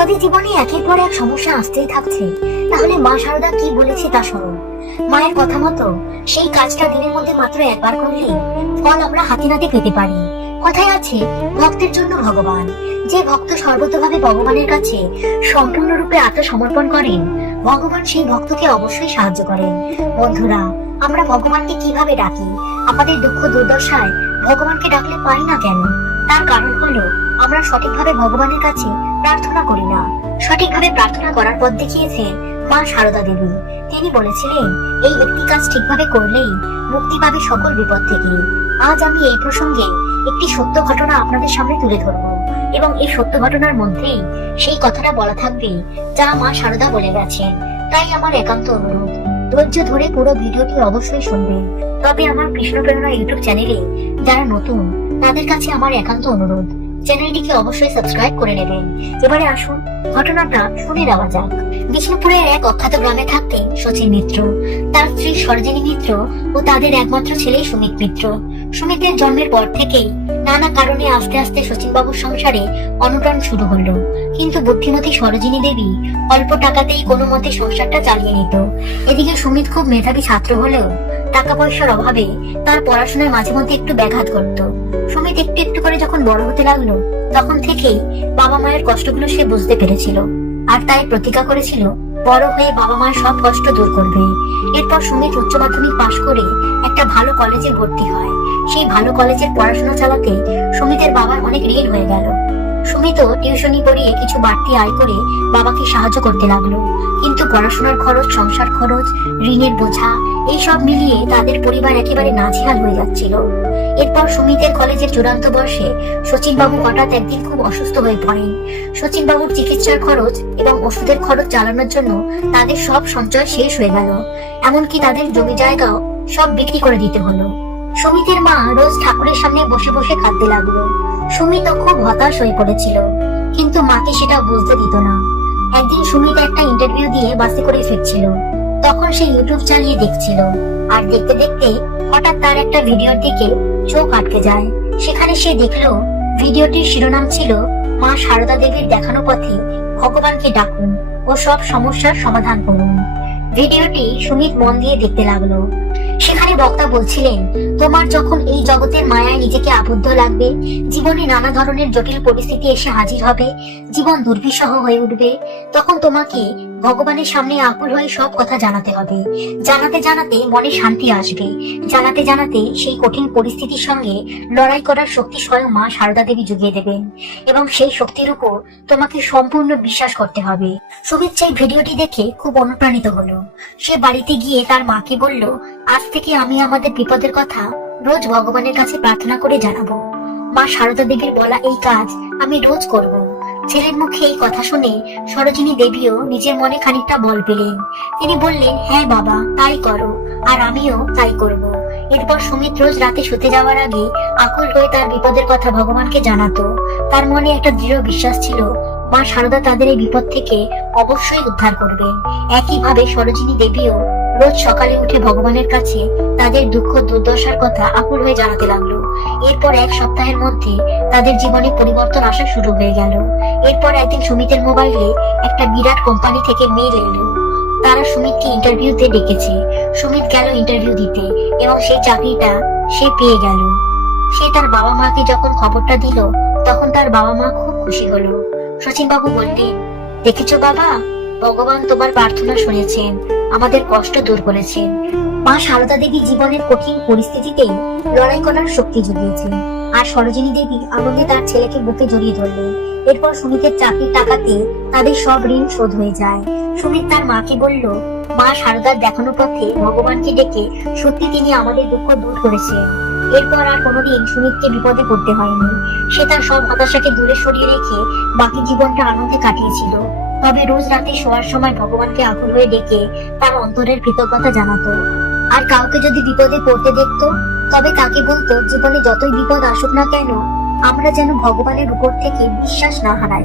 যদি জীবনে একের পর এক সমস্যা আসতেই থাকছে, তাহলে মা শারদা কি বলেছে তা শোনো মায়ের কথা মতো, সেই কাজটা দিনের মধ্যে মাত্র একবার করলে ফল আমরা হাতে নাতে পেতে পারি। কথায় আছে, ভক্তের জন্য ভগবান। যে ভক্ত সর্বতভাবে ভগবানের কাছে সম্পূর্ণরূপে আত্মসমর্পণ করেন, ভগবান সেই ভক্তকে অবশ্যই সাহায্য করেন। বন্ধুরা, আমরা ভগবানকে কীভাবে ডাকি? আমাদের দুঃখ দুর্দশায় ভগবানকে ডাকলে পারি না কেন? তার কারণ হলো, আমরা সঠিকভাবে ভগবানের কাছে প্রার্থনা করি না। সঠিকভাবে প্রার্থনা করার পথ দেখিয়েছে মা সারদা দেবী। তিনি বলেছিলেন, এই একটি কাজ ঠিকভাবে করলেই মুক্তি পাবে সকল বিপদ থেকে। আজ আমি এই প্রসঙ্গে একটি সত্য ঘটনা আপনাদের সামনে তুলে ধরব এবং এই সত্য ঘটনার মধ্যেই সেই কথাটা বলা থাকবে যা মা সারদা বলে গেছেন। তাই আমার একান্ত অনুরোধ, ধৈর্য ধরে পুরো ভিডিওটি অবশ্যই শুনবেন তবে আমার কৃষ্ণ প্রেরণা ইউটিউব চ্যানেলে যারা নতুন, তাদের কাছে আমার একান্ত অনুরোধ চ্যানেলটিকে অবশ্যই সাবস্ক্রাইব করে নেবেন। এবারে আসুন, ঘটনাটা শুনে নেওয়া যাক। বিষ্ণুপুরের এক অখ্যাত গ্রামে থাকতেন শচীন মিত্র। তার স্ত্রী সরজিনী মিত্র ও তাদের একমাত্র ছেলে সুমিত মিত্র। সুমিতের জন্মের পর থেকেই নানা কারণে আস্তে আস্তে শচীনবাবুর সংসারে অনটন শুরু হলো কিন্তু বুদ্ধিমতী সরোজিনী দেবী অল্প টাকাতেই কোনো মতে সংসারটা চালিয়ে নিত। এদিকে সুমিত খুব মেধাবী ছাত্র হলেও টাকা পয়সার অভাবে তার পড়াশোনায় মাঝে মধ্যে একটু ব্যাঘাত করত সুমিত একটু একটু করে যখন বড় হতে লাগল, তখন থেকেই বাবা মায়ের কষ্টগুলো সে বুঝতে পেরেছিল। আর তাই প্রতিজ্ঞা করেছিল, বড় হয়ে বাবা মায়ের সব কষ্ট দূর করবে। এরপর সুমিত উচ্চ মাধ্যমিক পাশ করে একটা ভালো কলেজে ভর্তি হয়। সেই ভালো কলেজের পড়াশোনা চালাতে সুমিতের বাবার অনেক ঋণ হয়ে গেল। সুমিতও টিউশনি পড়িয়ে কিছু বাড়তি আয় করে বাবাকে সাহায্য করতে লাগল। কিন্তু পড়াশোনার খরচ, সংসার খরচ, ঋণের বোঝা এইসব মিলিয়ে তাদের পরিবার একেবারে নাজেহাল হয়ে যাচ্ছিল। এরপর সুমিতের কলেজের চূড়ান্ত বর্ষে সচিন বাবু হঠাৎ একদিন খুব অসুস্থ হয়ে পড়েন। সচিন বাবুর চিকিৎসার খরচ এবং ওষুধের খরচ চালানোর জন্য তাদের সব সঞ্চয় শেষ হয়ে গেল। এমনকি তাদের জমি জায়গাও সব বিক্রি করে দিতে হলো। সুমিতের মা রোজ ঠাকুরের সামনে বসে বসে কাঁদতে লাগল। সুমিত খুব হতাশ হয়ে পড়েছিল, কিন্তু মাকে সেটা বুঝতে দিত না। একদিন সুমিত একটা ইন্টারভিউ দিয়ে বাসে করে ফিরছিল। তখন সে ইউটিউব চালিয়ে দেখছিল। আর দেখতে দেখতে হঠাৎ তার একটা ভিডিওর দিকে চোখ আটকে যায়। সেখানে সে দেখল ভিডিওটির শিরোনাম ছিল, মা সারদা দেবীর দেখানো পথে ভগবানকে ডাকুন ও সব সমস্যার সমাধান করুন। ভিডিওটি সুমিত মন দিয়ে দেখতে লাগল। সেখানে বক্তা বলছিলেন, তোমার যখন এই জগতের মায়ায় নিজেকে আবদ্ধ লাগবে, জীবনে নানা ধরনের জটিল পরিস্থিতি এসে হাজির হবে, জীবন দুর্বিষহ হয়ে উঠবে, তখন তোমাকে ভগবানের সামনে আকুল হয়ে সব কথা জানাতে হবে। জানাতে জানাতে মনে শান্তি আসবে। জানাতে জানাতে সেই কঠিন পরিস্থিতির সঙ্গে লড়াই করার শক্তি স্বয়ং মা সারদা দেবী জুগিয়ে দেবেন এবং সেই শক্তির উপর তোমাকে সম্পূর্ণ বিশ্বাস করতে হবে। সুমিত সেই ভিডিওটি দেখে খুব অনুপ্রাণিত হলো। সে বাড়িতে গিয়ে তার মাকে বলল, আজ থেকে আমি আমাদের বিপদের কথা রোজ ভগবানের কাছে প্রার্থনা করে জানাব। মা সারদা দেবীর বলা এই কাজ আমি রোজ করব। ছেলের মুখে এই কথা শুনে সরোজিনী দেবীও নিজের মনে খানিকটা বল পেলেন। তিনি বললেন হ্যাঁ বাবা, তাই করো, আর আমিও তাই করব। এরপর সুমিত রোজ রাতে শুতে যাওয়ার আগে আকুল হয়ে তার বিপদের কথা ভগবানকে জানাতো। তার মনে একটা দৃঢ় বিশ্বাস ছিল, মা সারদা তাদের এই বিপদ থেকে অবশ্যই উদ্ধার করবেন। একইভাবে সরোজিনী দেবীও রোজ সকালে উঠে ভগবানের কাছে তাদের দুঃখ দুর্দশার কথা আকুল হয়ে জানাতে লাগল। এরপর এক সপ্তাহের মধ্যে তাদের জীবনে পরিবর্তন আসা শুরু হয়ে গেল। এরপর একদিন সুমিতের মোবাইলে একটা বিরাট কোম্পানি থেকে মেল এলো। তারা সুমিতকে ইন্টারভিউতে ডেকেছে। সুমিত গেল ইন্টারভিউ দিতে এবং সেই চাকরিটা সে পেয়ে গেল। সে তার বাবা মাকে যখন খবরটা দিল, তখন তার বাবা মা খুব খুশি হলো। শচীন বাবু বললেন, দেখেছ বাবা ভগবান তোমার প্রার্থনা শুনেছেন, আমাদের কষ্ট দূর করেছেন। মা সারদা দেবী জীবনের কঠিন পরিস্থিতিতেই লড়াই করার শক্তি জুগিয়েছেন। আর সরোজিনী দেবী আনন্দে তার ছেলেকে বুকে জড়িয়ে ধরলেন। এরপর সুমিতের চাকরির টাকাতে তাদের সব ঋণ শোধ হয়ে যায়। সুমিত তার মাকে বলল, মা সারদার দেখানো পথে ভগবানকে ডেকে সত্যি তিনি আমাদের দুঃখ দূর করেছেন। এরপর আর কোনোদিন সুমিতকে বিপদে পড়তে হয়নি। সে তার সব হতাশাকে দূরে সরিয়ে রেখে বাকি জীবনটা আনন্দে কাটিয়েছিল। তবে রোজ রাতে শোয়ার সময় ভগবানকে আকুল হয়ে ডেকে তার অন্তরের কৃতজ্ঞতা জানাতো। আর কাউকে যদি বিপদে পড়তে দেখতো, তবে তাকে বলতো, জীবনে যতই বিপদ আসুক না কেন, আমরা যেন ভগবানের উপর থেকে বিশ্বাস না হারাই।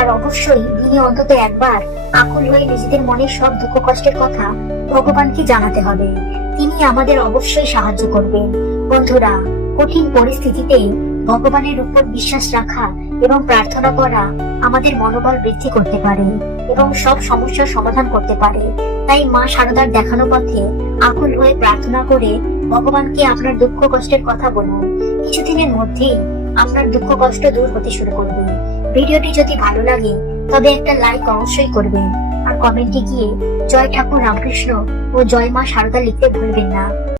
আর অবশ্যই দিনে অন্তত একবার আকুল হয়ে নিজেদের মনের সব দুঃখ কষ্টের কথা ভগবানকে জানাতে হবে। তিনি আমাদের অবশ্যই সাহায্য করবেন। বন্ধুরা, কঠিন পরিস্থিতিতে ভগবানের উপর বিশ্বাস রাখা এবং প্রার্থনা করা আমাদের মনোবল বৃদ্ধি করতে পারে এবং সব সমস্যার সমাধান করতে পারে। তাই মা সারদার দেখানো পথে আকুল হয়ে প্রার্থনা করে, ভগবানকে আপনার দুঃখ কষ্টের কথা বলুন। কিছুদিনের মধ্যেই আপনার দুঃখ কষ্ট দূর হতে শুরু করবে। ভিডিওটি যদি ভালো লাগে, তবে একটা লাইক অবশ্যই করবেন। আর কমেন্টে গিয়ে জয় ঠাকুর রামকৃষ্ণ ও জয় মা সারদা লিখতে ভুলবেন না।